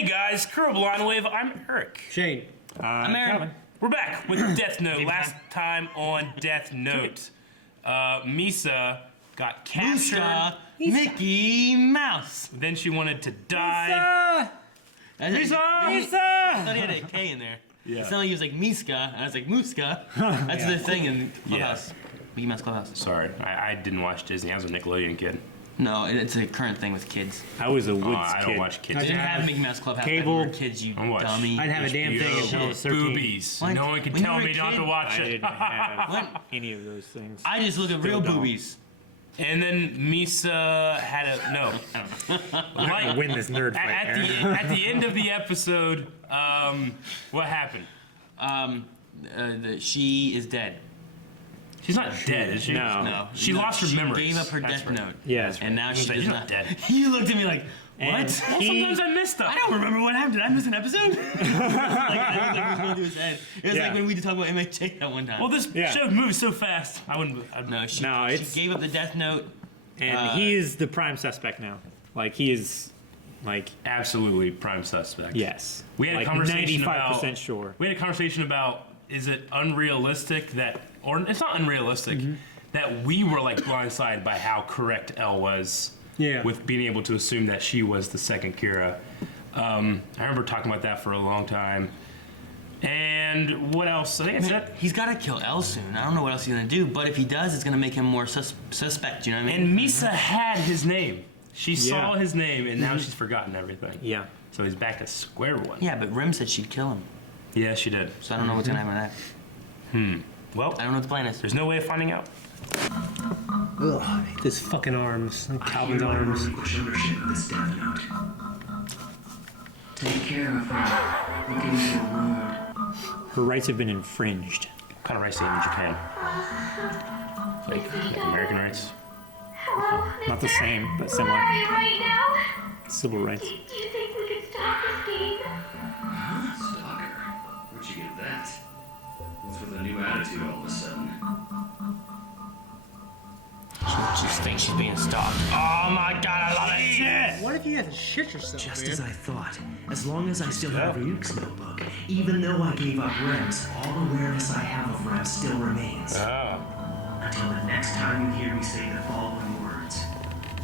Hey guys, Crew of Blind Wave, I'm Eric. Shane. I'm Aaron. Calvin. We're back with Death Note. Last time on Death Note, Misa got captured. Mickey Mouse. Then she wanted to die. Misa! I thought he had a K in there. Yeah. It sounded like he was like Miska, and I was like Muska. That's the thing in Clubhouse. Mickey Mouse Clubhouse. Sorry, I didn't watch Disney. I was a Nickelodeon kid. No, it's a current thing with kids. I was a Woods I kid. don't watch kids. They didn't have Mickey Mouse Clubhouse. Cable. We were kids, you I watched. dummy. I'd have a damn thing until I was 13. Boobies. What? No one can When you tell were a me not kid? to watch I it. didn't have What? any of those things. I just look at real don't. boobies. And then Misa had a no. I'm gonna win this nerd fight. At the end of the episode, what happened? She is dead. She's not dead, is she? No. No. She No, lost her she memories. gave up her That's death right. note. Yeah. And now she She's does not dead. You looked at me like, what? And Well, sometimes I miss stuff. I don't remember what happened. Did I miss an episode? Like, I don't know who's going through his head. It was Yeah. like when we talked about MHA that one time. Well, this Yeah. show moves so fast. I wouldn't. no, she it's- gave up the death note. And he is the prime suspect now. Like, he is, like, Absolutely prime suspect. yes. We had like a conversation 95% about. sure. We had a conversation about is it unrealistic that, or it's not unrealistic that we were like blindsided by how correct Elle was. Yeah. With being able to assume that she was the second Kira. I remember talking about that for a long time. And what else? I think that's it. He's got to kill Elle soon. I don't know what else he's going to do, but if he does, it's going to make him more suspect, you know what I mean? And Misa had his name. She saw Yeah. his name, and now she's forgotten everything. Yeah. So he's back to square one. Yeah, but Rim said she'd kill him. Yeah, she did. So I don't know what's going to happen with that. Well, I don't know what the plan is. there's no way of finding out. Ugh, I hate this fucking arms. Like Calvin's arms. Relinquish ownership of this death note. Take care of her. Look into your wound. Her rights have been infringed. What kind of rights do you have in Japan? Like American rights? Hello, Not the mister? same, but Where similar. are you right now? Civil rights. Do you think we could stop this game? Stalker? Where'd you get that? What's with a new attitude all of a sudden? She thinks she's being stalked. Oh my god, I love it! Shit! What if you had to shit yourself, Just man? as I thought. As long as I still have Ryuk's notebook, even though I gave up Rems, all awareness I have of Rems still remains. Oh. Until the next time you hear me say the following words,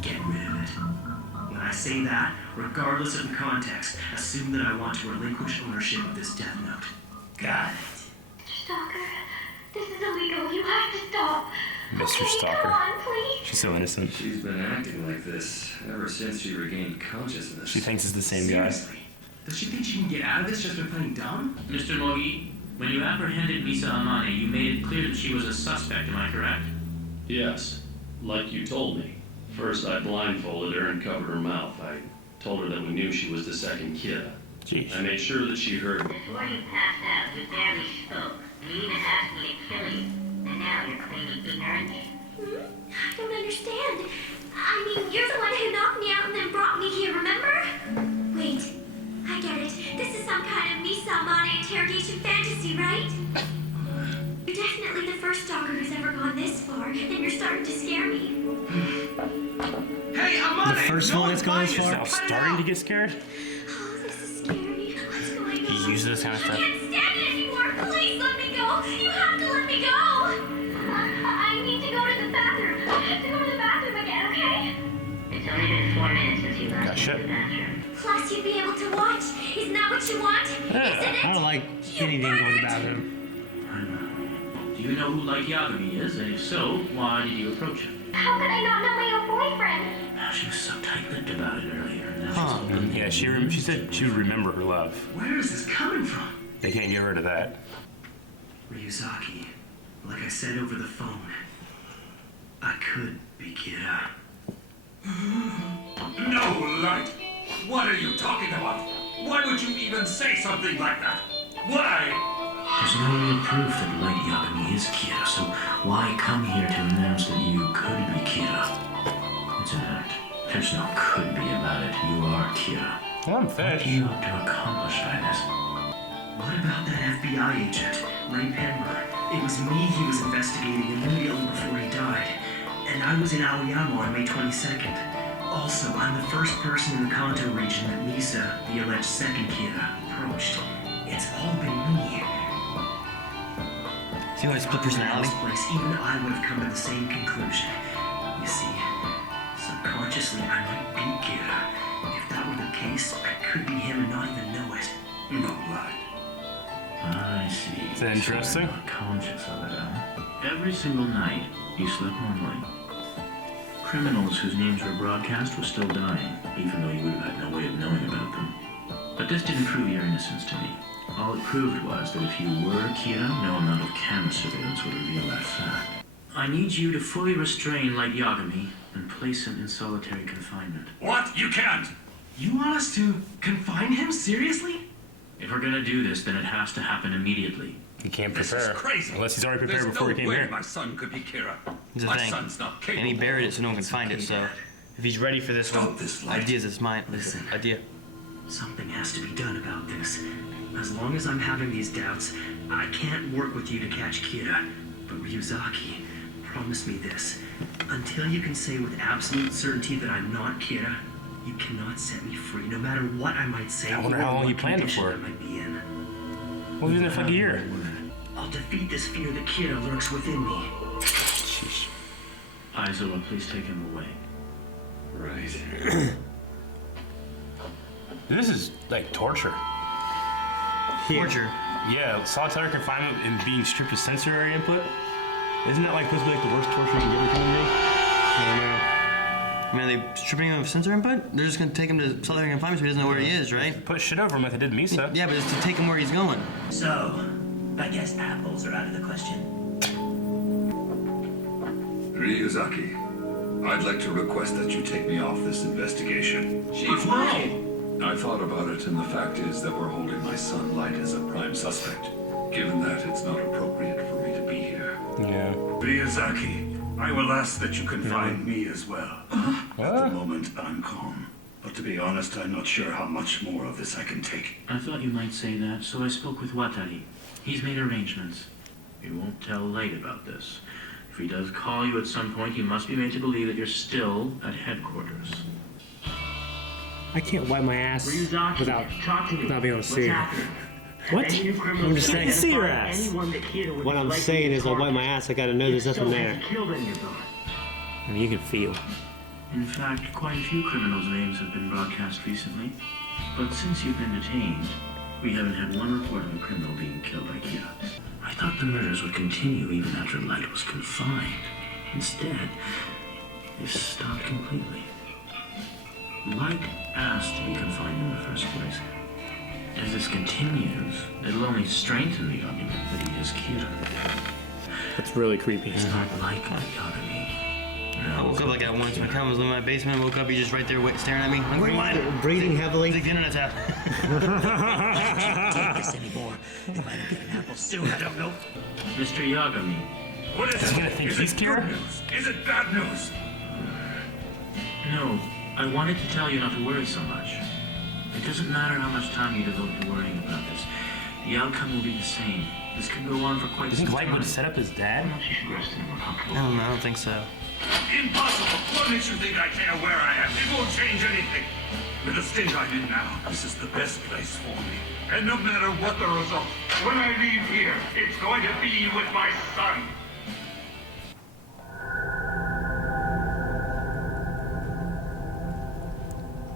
get rid of it. When I say that, regardless of the context, assume that I want to relinquish ownership of this death note. Got it. Mr. Stalker, this is illegal. You have to stop. Mr. Okay, Stalker. Come on, please. She's so innocent. She's been acting like this ever since she regained consciousness. She thinks it's the same guy. Seriously? Does she think she can get out of this just by playing dumb? Mr. Mogi, when you apprehended Misa Amane, you made it clear that she was a suspect, am I correct? Yes, like you told me. First, I blindfolded her and covered her mouth. I told her that we knew she was the second Kira. Jeez. I made sure that she heard me. Before you passed out, you barely spoke. You even asked me to kill you. And now you're claiming ignorance. I don't understand. I mean, you're the one who knocked me out and then brought me here, remember? Wait, I get it. This is some kind of Misa Amane interrogation fantasy, right? You're definitely the first stalker who's ever gone this far, and you're starting to scare me. Hey, I'm on The it! first No one one's that's gone buying as this. far? Now Cut it starting out. to get scared? Oh, this is scary. What's going on? He uses this kind of I stuff. can't stand it anymore. Please let me go. You have to let me go. I need to go to the bathroom. I have to go to the bathroom again, okay? It's only been 4 minutes since you last Gotcha. went to the bathroom. Plus, you'd be able to watch. Isn't that what you want? Isn't it? I don't like anything going to the bathroom. Do you know who Like Yagami is? And if so, why did you approach him? How could I not know my own boyfriend? She was so tight-lipped about it earlier. Now she's all Yeah, she said she would remember her love. Where is this coming from? They can't get rid of that. Ryuzaki, like I said over the phone, I could be Kira. No, Light! What are you talking about? Why would you even say something like that? Why? There's no real proof that Light Yagami is Kira, so why come here to announce that you could be Kira? It's an act. There's no could be about it. You are Kira. I'm What do you hope to accomplish by this? What about that FBI agent, Ray Penber? It was me he was investigating immediately before he died. And I was in Aoyama on May 22nd. Also, I'm the first person in the Kanto region that Misa, the alleged second Kira, approached. It's all been me. See why split personality? Place, even I would have come to the same conclusion. You see, subconsciously I might be Kira. If that were the case, I could be him and not even know it. No lie. I see. Is that interesting? So you're not conscious of it, huh? Every single night, you slept normally. Criminals whose names were broadcast were still dying, even though you would have had no way of knowing about them. But this didn't prove your innocence to me. All it proved was that if you were Kira, no amount of camera surveillance would reveal that fact. I need you to fully restrain Light Yagami and place him in solitary confinement. What? You can't! You want us to confine him? Seriously? If we're gonna do this, then it has to happen immediately. He can't This prepare. is crazy. Unless he's already prepared There's before no he came way here. my son could be Kira. Here's the My thing. son's not capable. And he buried it so no one can find it, so if he's ready for this Stop one, this light. ideas is mine. Listen. Idea. Something has to be done about this. As long as I'm having these doubts, I can't work with you to catch Kira. But Ryuzaki, promise me this. Until you can say with absolute certainty that I'm not Kira, you cannot set me free, no matter what I might say. I wonder or how long what you planned it condition for. I might be in. Well, he's in there for like a year. I'll defeat this fear that Kira lurks within me. Sheesh. Aizawa, please take him away. Right. This is like torture. Torture. Yeah, solitary confinement and being stripped of sensory input. Isn't that like supposed to be like the worst torture you can give a human being? I don't know. I mean, are they stripping him of sensor input? They're just gonna take him to solitary confinement so he doesn't know where he is, right? Put shit over him like they did Misa. Yeah, but it's to take him where he's going. So, I guess apples are out of the question. Ryuzaki, I'd like to request that you take me off this investigation. Chief, no! I thought about it, and the fact is that we're holding my son Light as a prime suspect. Given that, it's not appropriate for me to be here. Yeah. Ryuzaki, I will ask that you confine me as well. At the moment, I'm calm. But to be honest, I'm not sure how much more of this I can take. I thought you might say that, so I spoke with Watari. He's made arrangements. We won't tell Light about this. If he does call you at some point, you must be made to believe that you're still at headquarters. I can't wipe my ass Ryuzaki, without talk to me. being able to see it. happening? What? Any new criminals I'm just saying. identified See your ass. anyone that Kira would What be I'm likely saying to is, I'll wipe my target? ass. I gotta know there's If nothing so, there. has he killed any of them? I mean, you can feel. In fact, quite a few criminals' names have been broadcast recently. But since you've been detained, we haven't had one report of a criminal being killed by Kira. I thought the murders would continue even after Light was confined. Instead, they've stopped completely. Light asked to be confined in the first place. As this continues, it'll only strengthen the argument that he is Kira. That's really creepy. He's not like Yagami. I woke up like that once. My cousin was in my basement. I woke up, he just right there staring at me. I'm like, what? Breathing heavily. It's like the internet's out. Take this anymore. They might have been an apple soon, I don't know. Mr. Yagami, What is Is he it? gonna think Is he's it Kira? good news? Is it bad news? no, I wanted to tell you not to worry so much. It doesn't matter how much time you devote to worrying about this. The outcome will be the same. This could go on for quite You some think time. Light would set up his dad? Perhaps you should rest in a more I comfortable. don't know, I don't think so. Impossible! What makes you think I care where I am? It won't change anything. With the state I'm in now, this is the best place for me. And no matter what the result, when I leave here, it's going to be with my son.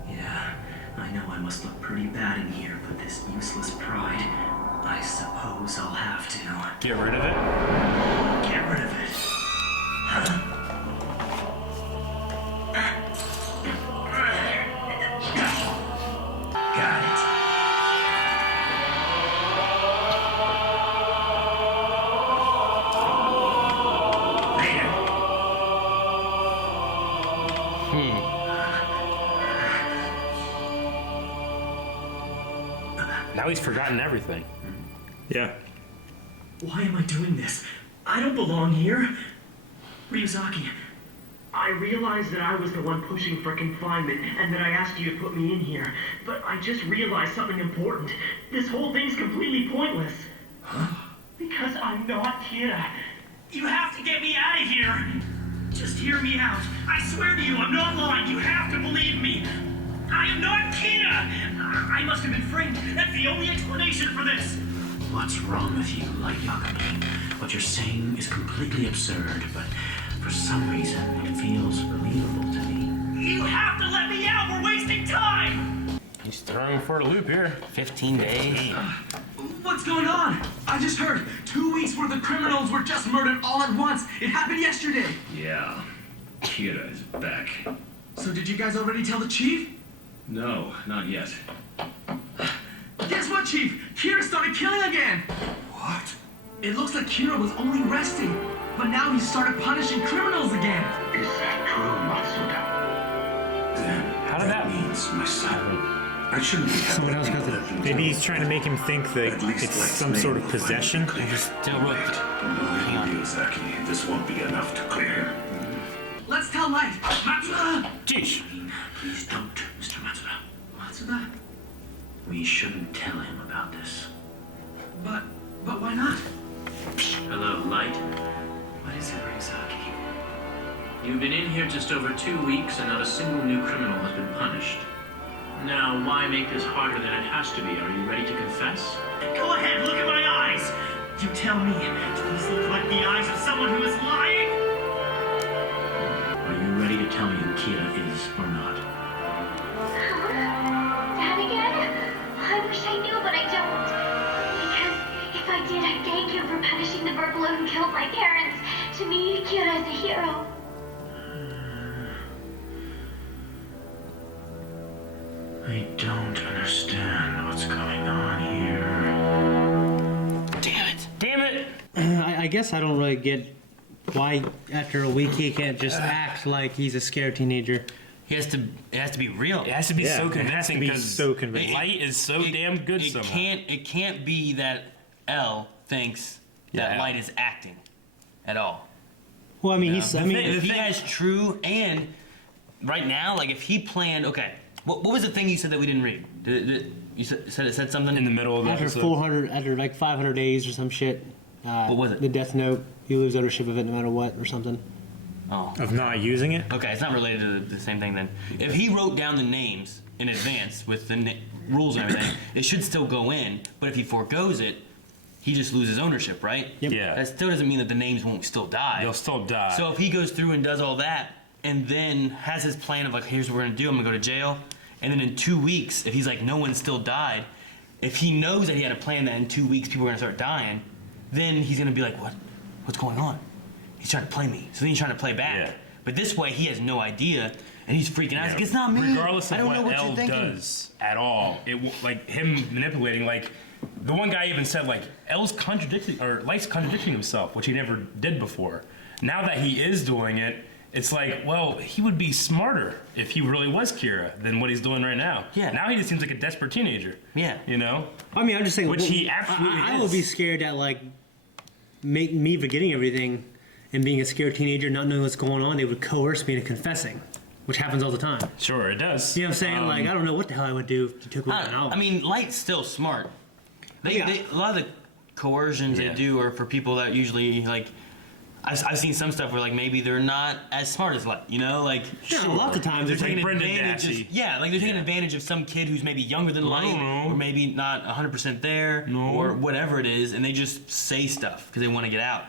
Yeah, I know I must look pretty bad in here, but this useless pride, I suppose I'll have to. Get rid of it? Get rid of it. Huh? Got it. There. Now he's forgotten everything. Yeah. Why am I doing this? I don't belong here. Ryuzaki, I realized that I was the one pushing for confinement and that I asked you to put me in here. But I just realized something important. This whole thing's completely pointless. Because I'm not Kira. You have to get me out of here! Just hear me out. I swear to you, I'm not lying. You have to believe me. I am not Kina. I must have been framed. That's the only explanation for this. What's wrong with you, Light Yagami? What you're saying is completely absurd, but for some reason it feels believable to me. You have to let me out. We're wasting time. He's throwing for a loop here. 15 days. What's going on? I just heard 2 weeks worth of criminals were just murdered all at once. It happened yesterday. Yeah, Kira is back. So did you guys already tell the chief? No, not yet. Guess what, Chief? Kira started killing again. What? It looks like Kira was only resting, but now he started punishing criminals again. Is that true, Matsuda? Then How did that means my son. I shouldn't be Someone else got the. Maybe he's trying to make him think that At least it's let's some make sort of one possession. thing clear. Still rooked. Hang on. Miyazaki, this won't be enough to clear. Let's tell Light. Matsuda! Jeez. Please don't, Mr. Matsuda. Matsuda? We shouldn't tell him about this. But why not? Hello, Light. What is it, Ryuzaki? You've been in here just over 2 weeks and not a single new criminal has been punished. Now, why make this harder than it has to be? Are you ready to confess? Go ahead, look at my eyes. You tell me, do these look like the eyes of someone who is lying? Are you ready to tell me who Kira is or not? That again? I wish I knew, but I don't. Because if I did, I'd thank him for punishing the burglar who killed my parents. To me, Kira is a hero. I don't understand what's going on here. Damn it. Damn it. I guess I don't really get why after a week he can't just act like he's a scared teenager. It has to be real. It has to be Yeah, so it has to convincing be because so convincing. Light is so damn good It somehow. can't be that L thinks that Yeah. Light is acting at all. Well, I mean, If he has true and right now, like if he planned, okay, what was the thing you said that we didn't read? You said it said something in the middle of the after episode. 400, after like 500 days or some shit. What was it? The Death Note. You lose ownership of it no matter what, or something. Oh, Of not using it? okay, it's not related to the same thing then. If he wrote down the names in advance with the rules and everything, it should still go in. But if he forgoes it, he just loses ownership, right? Yep. Yeah. That still doesn't mean that the names won't still die. They'll still die. So if he goes through and does all that, and then has his plan of like, here's what we're gonna do, I'm gonna go to jail, and then in 2 weeks, if he's like, no one still died, if he knows that he had a plan that in 2 weeks people are gonna start dying, then he's gonna be like, what's going on? He's trying to play me. So then he's trying to play back. Yeah. But this way, he has no idea, and he's freaking out. He's like, it's not me. Regardless I of don't know what what L you're thinking. does at all, like him manipulating, like the one guy even said, like L's contradicting or Light's contradicting himself, which he never did before. Now that he is doing it, it's like, well, he would be smarter if he really was Kira than what he's doing right now. Yeah. Now he just seems like a desperate teenager. Yeah. You know. I mean, I'm just saying. Which he absolutely I is. would be scared that like, me forgetting everything, and being a scared teenager, not knowing what's going on, they would coerce me into confessing, which happens all the time. Sure, it does. You know what I'm saying? Like, I don't know what the hell I would do if you took me out. I mean, Light's still smart. Yeah. A lot of the coercions Yeah. they do are for people that usually like. I've seen some stuff where like maybe they're not as smart as Light, you know, like yeah, lots of times they're it's like, taking Brendan advantage. Dassey. Like they're taking advantage of some kid who's maybe younger than I don't Light, know. or maybe not 100% there, or whatever it is, and they just say stuff because they want to get out.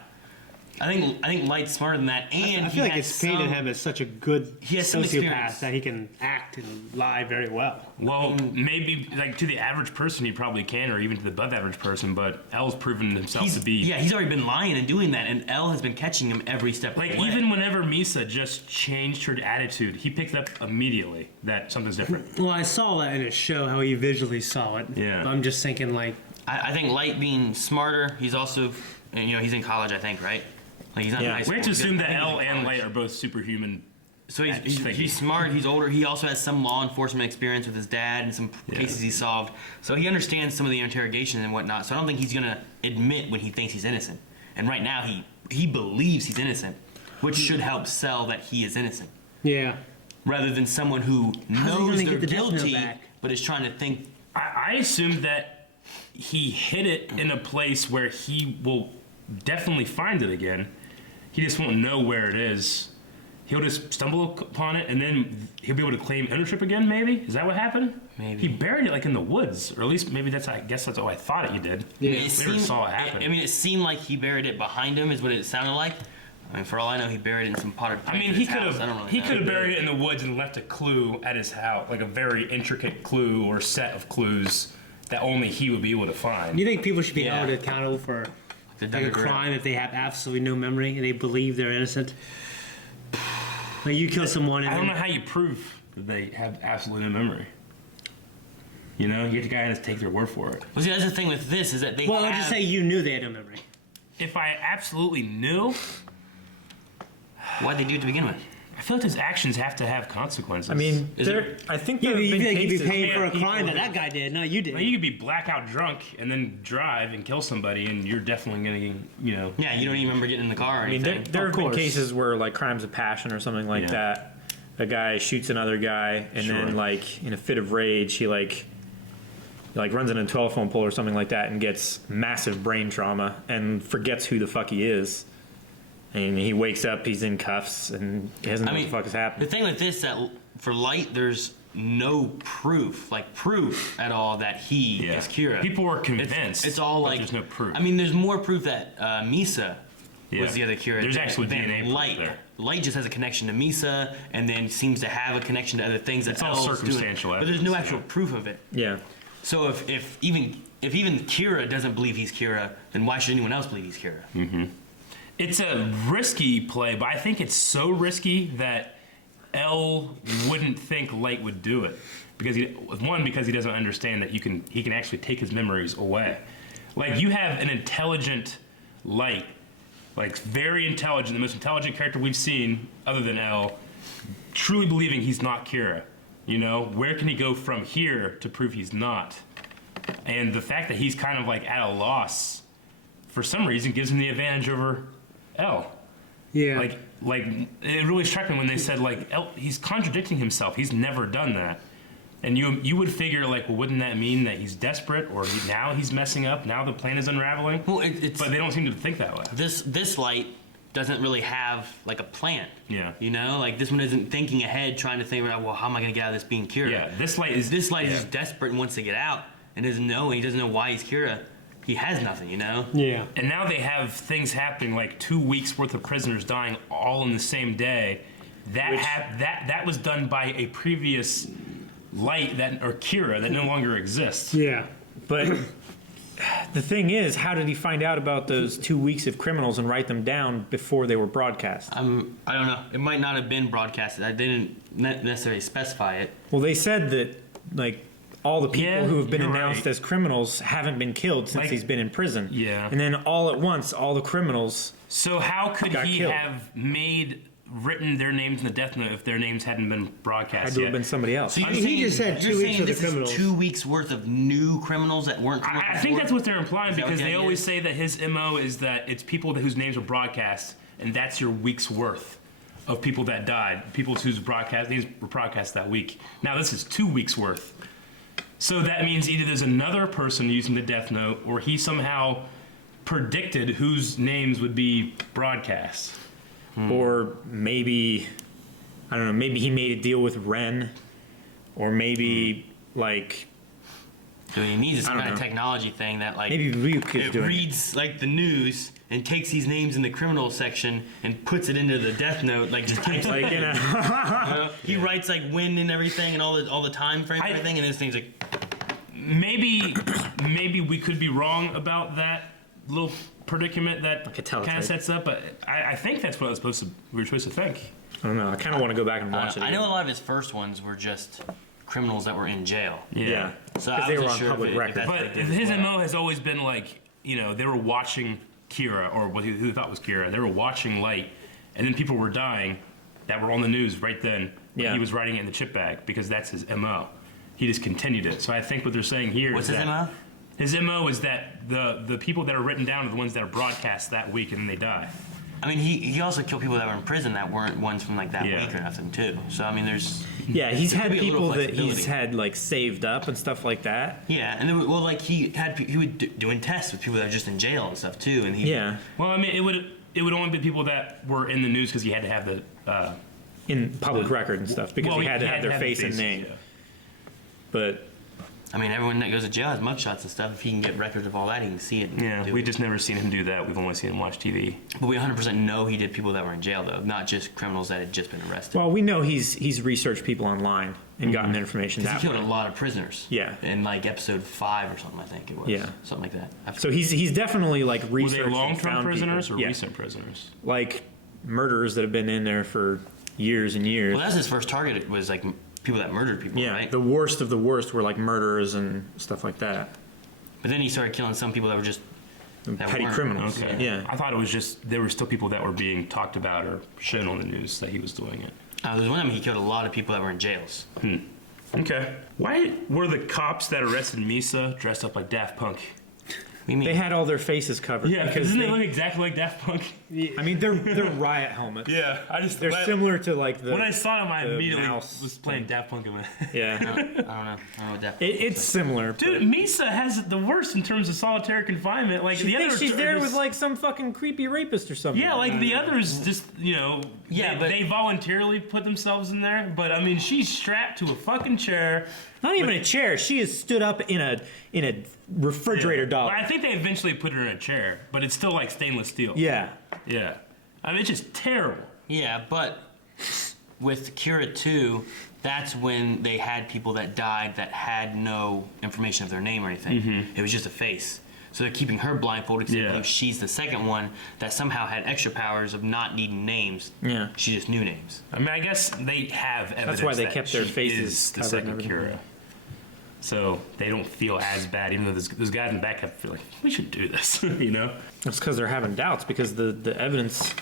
I think Light's smarter than that, and I feel like has it's painted him as such a good He has some experience. sociopath that he can act and lie very well. Well, maybe like to the average person he probably can, or even to the above average person. But L's proven himself to be he's already been lying and doing that, and L has been catching him every step like of the way. even whenever Misa just changed her attitude, he picked up immediately that something's different. Well, I saw that in his show, how he visually saw it. Yeah. But I'm just thinking, like, I think Light being smarter, he's also, he's in college, I think, right? Like he's not in high We school. have to assume I that think he's L in and college. Light are both superhuman. So at he's thinking. smart, he's older. He also has some law enforcement experience with his dad and some cases he solved. So he understands some of the interrogation and whatnot. So I don't think he's gonna admit when he thinks he's innocent. And right now he believes he's innocent, which should help sell that he is innocent. yeah. Rather than someone who How's he knows gonna they're get the Death Note guilty back? but is trying to think. I assumed that he hid it in a place where he will definitely find it again. He just won't know where it is. he'll just stumble upon it, and then he'll be able to claim ownership again. Maybe is that what happened? Maybe he buried it like in the woods, or at least maybe that's. I guess that's what I thought he did. Yeah, we never saw it happen. I mean, it seemed like he buried it behind him, is what it sounded like. I mean, for all I know, he buried it in some potted plant. I mean, he could have. He could have buried it in the woods and left a clue at his house, like a very intricate clue or set of clues that only he would be able to find. You think people should be held accountable for like a crime if they have absolutely no memory and they believe they're innocent? Like you kill someone, and I don't know how you prove that they have absolutely no memory. You know, you have to guys take their word for it. Well, see, that's the thing with this is that they. Well, I'll just say you knew they had no memory. If I absolutely knew, why'd they do it to begin with? I feel like those actions have to have consequences. I mean, I think there have you been think you'd be cases paying for where a crime people- that guy did. No, you did. Well, you could be blackout drunk and then drive and kill somebody, and you're definitely gonna, you know. Yeah, you don't even remember getting in the car or I mean, anything. there have been cases where like crimes of passion or something like that. A guy shoots another guy, and then like in a fit of rage, he like runs in a telephone pole or something like that, and gets massive brain trauma and forgets who the fuck he is. And he wakes up, he's in cuffs, and he doesn't know what the fuck has happened. The thing with this, that for Light, there's no proof at all that he is Kira. People were convinced. It's all but like there's no proof. I mean, there's more proof that Misa was the other Kira. There's than- actually than DNA proof Light. there. Light just has a connection to Misa, and then seems to have a connection to other things. It's that all El's circumstantial doing, but there's no evidence, actual proof of it. Yeah. So if even Kira doesn't believe he's Kira, then why should anyone else believe he's Kira? Mm-hmm. It's a risky play, but I think it's so risky that L wouldn't think Light would do it because because he doesn't understand that he can actually take his memories away. Like you have an intelligent Light, like very intelligent, the most intelligent character we've seen other than L, truly believing he's not Kira. You know, where can he go from here to prove he's not? And the fact that he's kind of like at a loss for some reason gives him the advantage over L. Yeah. Like it really struck me when they said like L, he's contradicting himself. He's never done that. And you would figure like, well, wouldn't that mean that he's desperate or now he's messing up? Now the plan is unraveling. Well, but they don't seem to think that way. This Light doesn't really have like a plan. Yeah. You know, like this one isn't thinking ahead, trying to think about, well, how am I going to get out of this being Kira? Yeah. This Light is just desperate and wants to get out and doesn't know. He doesn't know why he's Kira. He has nothing, you know. Yeah. And now they have things happening like 2 weeks worth of prisoners dying all in the same day. That was done by a previous Light or Kira that no longer exists. Yeah. But the thing is, how did he find out about those 2 weeks of criminals and write them down before they were broadcast? I don't know. It might not have been broadcasted. I didn't necessarily specify it. Well, they said that like all the people who have been announced as criminals haven't been killed since he's been in prison. Yeah. And then all at once, all the criminals. So how could he killed. have written their names in the death note if their names hadn't been broadcast Had to yet? have been somebody else. So you're saying, you're saying this is 2 weeks worth of new criminals that weren't criminals I think before? that's what they're implying Is that because what the they idea always is? say that his MO is that it's people whose names are broadcast, and that's your week's worth of people that died, people whose names were broadcast that week. Now this is 2 weeks worth. So that means either there's another person using the death note, or he somehow predicted whose names would be broadcast. Or maybe, I don't know, maybe he made a deal with Ren. Or maybe, like... So he needs this kind of technology thing that, like... Maybe Ryuk is it doing reads, like, the news and takes these names in the criminal section and puts it into the death note, like, just types Like it in in. a... He writes, like, when and everything and all the time frame and everything, and this thing's like... Maybe we could be wrong about that little predicament that kind of sets up, but I think that's what we were supposed to think. I don't know. I kind of want to go back and watch it I again. know a lot of his first ones were just criminals that were in jail. Yeah. So Because I they were wasn't on sure public if record. that's But what they did his as well. MO has always been like, you know, they were watching Kira, or who they thought was Kira. They were watching Light, and then people were dying that were on the news right then. Yeah. He was writing it in the chip bag because that's his MO. He just continued it. So I think what they're saying here What's is his that MO? his MO is that the people that are written down are the ones that are broadcast that week and then they die. I mean, he also killed people that were in prison that weren't ones from like that Yeah. week or nothing too. So I mean, there's Yeah, he's there had could be a little people that he's flexibility. had like saved up and stuff like that. Yeah, and then, well, like he would doing tests with people that are just in jail and stuff too, and he Yeah. Well, I mean, it would only be people that were in the news because he had to have the in public record and stuff because Well, he had to have their the face and faces, name. yeah. But I mean, everyone that goes to jail has mugshots and stuff. If he can get records of all that, he can see it. And Yeah, do we it. just never seen him do that. We've only seen him watch TV. But we 100% know he did people that were in jail, though, not just criminals that had just been arrested. well, we know he's researched people online and gotten information Because that he killed way. a lot of prisoners. Yeah. In like episode 5 or something, I think it was. Yeah. Something like that. So he's definitely like Were researched they and long-term found prisoners people. or Yeah. recent prisoners? Like murderers that have been in there for years and years. Well, that's his first target. It was like people that murdered people, Yeah, right? the worst of the worst were like murderers and stuff like that. But then he started killing some people that were just that Petty weren't. criminals. Okay. Yeah. I thought it was just there were still people that were being talked about or shown on the news that he was doing it. There's one time he killed a lot of people that were in jails. Okay. Why were the cops that arrested Misa dressed up like Daft Punk? What do you mean? They had all their faces covered. Yeah, because doesn't it look exactly like Daft Punk? I mean, they're riot helmets. Yeah, I just They're similar to like the. When I saw him, I the immediately mouse was playing Daft Punk in my Yeah, I don't know. I don't know what that. it's similar. Dude, Misa has the worst in terms of solitary confinement. Like she the thinks others she's are there just- with like some fucking creepy rapist or something. Yeah, like the others just, Yeah, they, but- they voluntarily put themselves in there. But I mean, she's strapped to a fucking chair. Not even a chair. She is stood up in a refrigerator Well, dolly. I think they eventually put her in a chair, but it's still like stainless steel. Yeah. Yeah. I mean, it's just terrible. Yeah, but with Kira 2, that's when they had people that died that had no information of their name or anything. It was just a face. So they're keeping her blindfolded because they Yeah. believe she's the second one that somehow had extra powers of not needing names. Yeah. She just knew names. I mean, I guess they have evidence why they that kept their she faces is the covered and second everything. Kira. So they don't feel as bad, even though those guys in the back have feel like, we should do this, That's because they're having doubts because the evidence,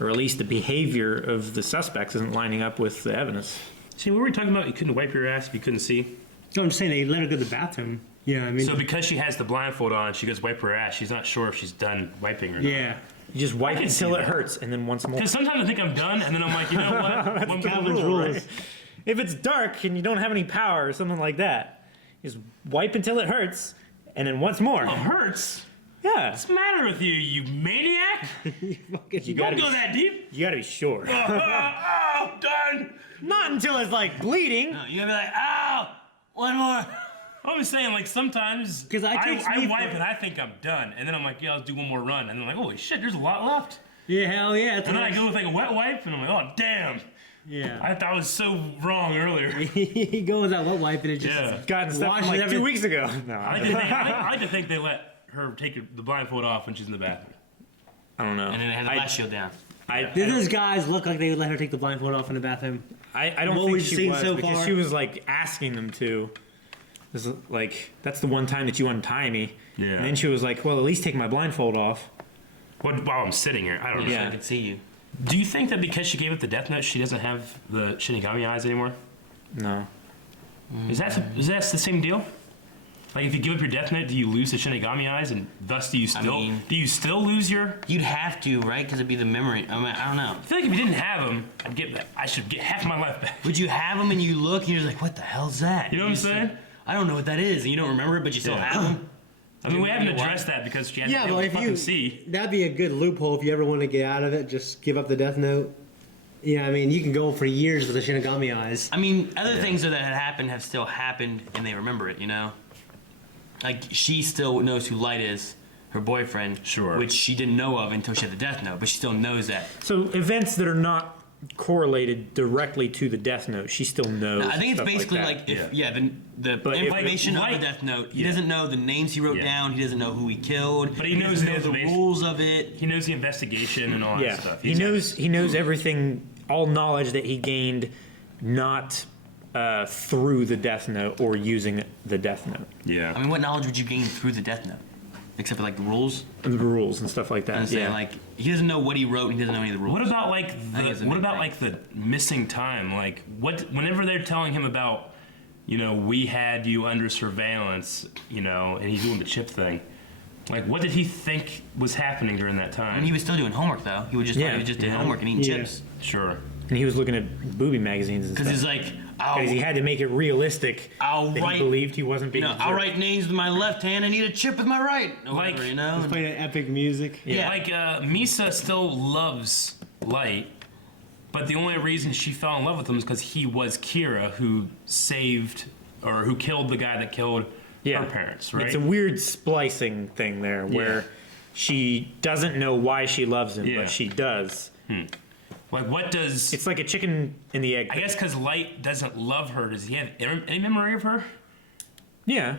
or at least the behavior of the suspects, isn't lining up with the evidence. See, what were we talking about? You couldn't wipe your ass if you couldn't see? No, I'm just saying they let her go to the bathroom. Yeah, I mean. So because she has the blindfold on, she goes wipe her ass. She's not sure if she's done wiping or not. yeah. You just wipe I can until see it that. hurts, and then once more. Because sometimes I think I'm done, and then I'm like, you know what? One Calvin's rule, rules. right? If it's dark and you don't have any power or something like that, just wipe until it hurts, and then once more. It hurts. Yeah. What's the matter with you, you maniac? You Don't gotta go be, that deep. you gotta be sure. Oh, done. Not until it's like bleeding. No, you're gonna be like, ow, one more. I'm just saying, like, sometimes 'Cause I takes me wipe for- and I think I'm done. And then I'm like, yeah, let's do one more run. And then I'm like, holy shit, there's a lot left. Yeah, hell yeah. That's And then what I go with like a wet wipe, and I'm like, oh, damn. Yeah. I thought I was so wrong earlier. You go with that wet wipe and it just. Yeah. Gotten stuff Washes from like everything. 2 weeks ago. No, I like to think they let her take the blindfold off when she's in the bathroom. I don't know. And then they had the last shield down. Did those guys look like they would let her take the blindfold off in the bathroom? I don't What think we've she seen was so because far? she was like asking them to. This is, like, that's the one time that you untie me. Yeah. And then she was like, well, at least take my blindfold off. What, while I'm sitting here, I don't know. So Yeah. I could see you. Do you think that because she gave up the death note, she doesn't have the Shinigami eyes anymore? No. Is that the same deal? Like, if you give up your death note, do you lose the Shinigami eyes, and thus do you still lose your? You'd have to, right? Because it'd be the memory. I mean, I don't know. I feel like if you didn't have them, I should get half my life back. Would you have them and you look and you're just like, what the hell's that? You know what I'm saying? I don't know what that is. And you don't remember it, but you still Yeah. have them. I mean, we haven't You know what? addressed that because she hasn't Yeah, been but able if to fucking you. see. That'd be a good loophole if you ever want to get out of it. Just give up the death note. Yeah, I mean, you can go for years with the Shinigami eyes. I mean, other things that had happened have still happened and they remember it, you know? Like, she still knows who Light is, her boyfriend. Sure. Which she didn't know of until she had the death note, but she still knows that. So events that are not correlated directly to the death note, she still knows. I think it's stuff basically that. like, if, yeah, the But if- information like, of the death note. He yeah. doesn't know the names he wrote Yeah. down. He doesn't know who he killed. But he knows doesn't know the the basic- rules of it. He knows the investigation and all that Yeah, stuff. he knows everything, all knowledge that he gained, not through the death note or using the death note, Yeah. I mean, what knowledge would you gain through the death note? Except for like the rules? and the rules and stuff like that. I'm saying, Yeah, like, he doesn't know what he wrote and he doesn't know any of the rules. What about like think it's a what big about thing. like the missing time? Like whenever they're telling him about, we had you under surveillance, and he's doing the chip thing. Like, what did he think was happening during that time? I mean, he was still doing homework though. He would just Yeah. he was just doing Yeah. homework and eating Yeah. chips. Sure. and he was looking at booby magazines and Because stuff. he's like, Because he had to make it realistic I'll that write- he believed he wasn't being. I'll observed. write names with my left hand and eat a chip with my right. Or Like- whatever, you know? He's playing that epic music. Yeah. Like Misa still loves Light, But the only reason she fell in love with him is because he was Kira, who saved or who killed the guy that killed her parents, right? It's a weird splicing thing there where she doesn't know why she loves him, but she does. Like, what does... It's like a chicken and the egg I guess because Light doesn't love her, does he have any memory of her? Yeah.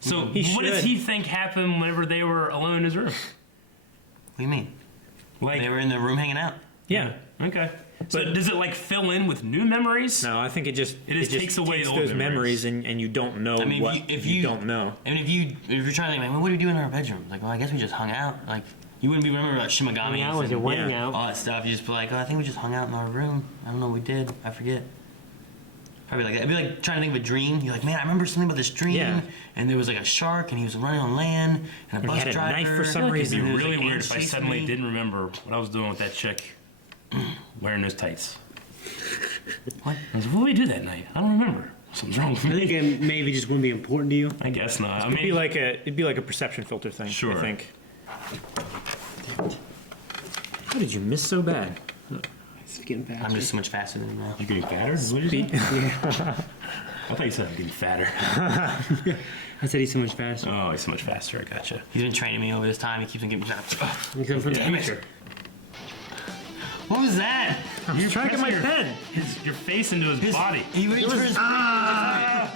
So He what does should. he think happened whenever they were alone in his room? What do you mean? Like, They were in the room hanging out. Yeah. okay. So does it like fill in with new memories? No, I think it just takes away the old those memories. memories and you don't know I mean, what if you you don't know. I mean, if you're trying to think, like, what do we do in our bedroom? Like, well, I guess we just hung out. Like, you wouldn't be remembering about Shimigami Yeah, was it wedding out? all that stuff. You just be like, oh, I think we just hung out in our room. I don't know what we did. I forget. Probably like that. It'd be like trying to think of a dream. You're like, man, I remember something about this dream. Yeah. And there was like a shark, and he was running on land, and a And he bus had a driver. knife for some It'd be reason. and there was, really like, weird ants if I chasing suddenly me. didn't remember what I was doing with that chick wearing those tights. What? I was like, what did we do that night? I don't remember. Something's wrong with I me. think it maybe just wouldn't be important to you. I guess not. I It'd be mean, like a perception filter thing. Sure. I think. How did you miss so bad? It's getting faster. I'm just so much faster than him now. you getting fatter? Is what you said? I thought you said I'm getting fatter. I said he's so much faster. Oh, he's so much faster. I gotcha. He's been training me over this time. He keeps on getting faster. You come from the Damn it. future. What was that? I'm trying to get my pressing pen. Your face into his body. He reached for his I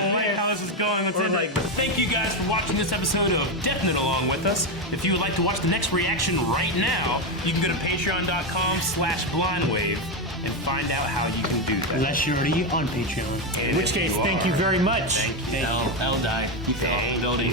don't like how this is going. Let's end it. Thank you guys for watching this episode of Death Note along with us. If you would like to watch the next reaction right now, you can go to patreon.com/blindwave and find out how you can do that. Unless you're already on Patreon. And In which if case, you thank you are, very much. Thank you. L died. He fell off the building.